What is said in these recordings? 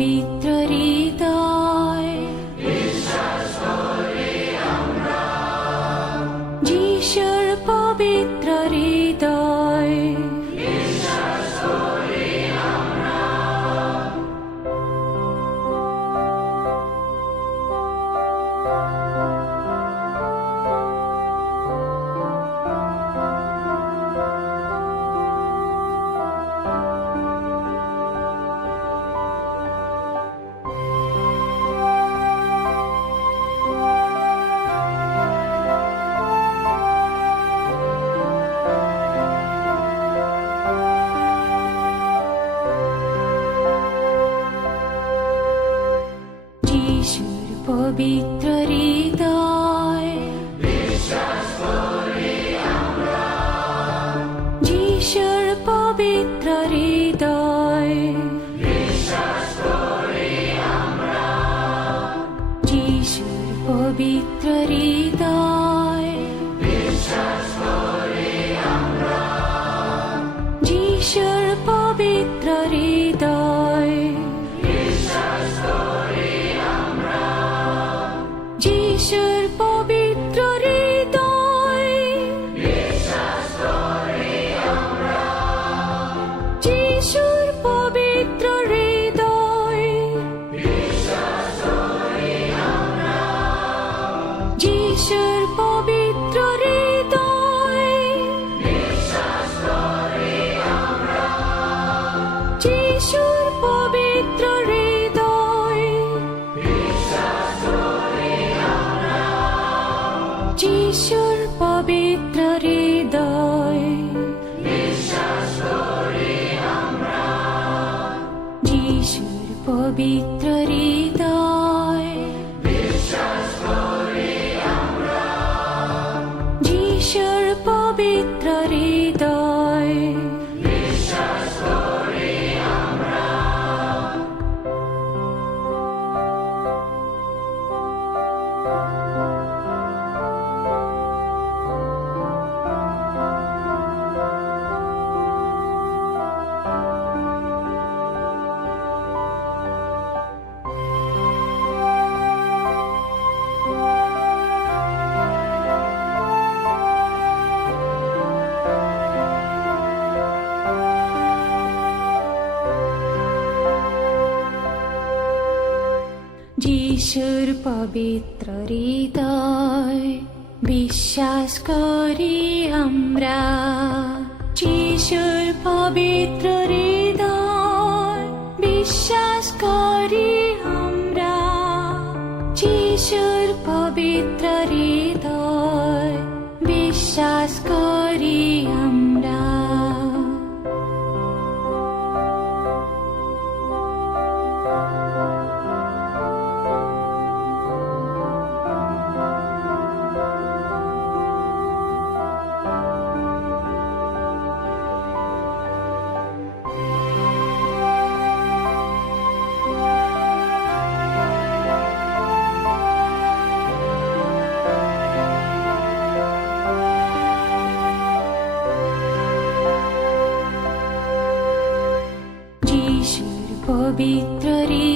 be পবিত্র should ঈশ্বর পবিত্র হৃদয়। যিশুর পবিত্র হৃদয়। যিশুর পবিত্র হৃদয়, বিশ্বাস করি আমরা। যিশুর পবিত্র হৃদয়, বিশ্বাস করি আমরা। যিশুর পবিত্র হৃদয়, বিশ্বাস भरी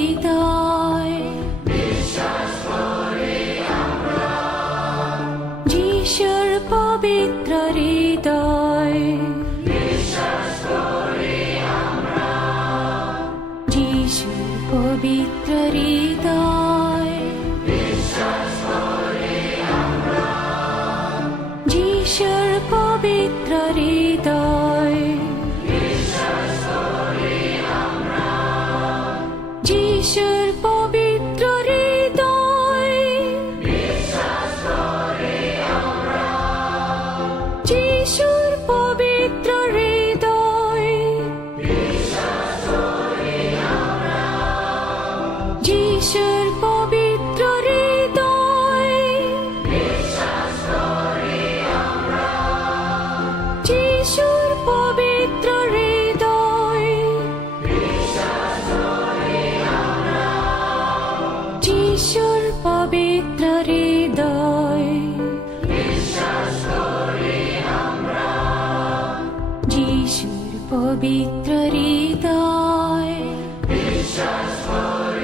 পবিত্র পবিত্র পবিত্র পবিত্র হৃদয়। বিশ্বাস করি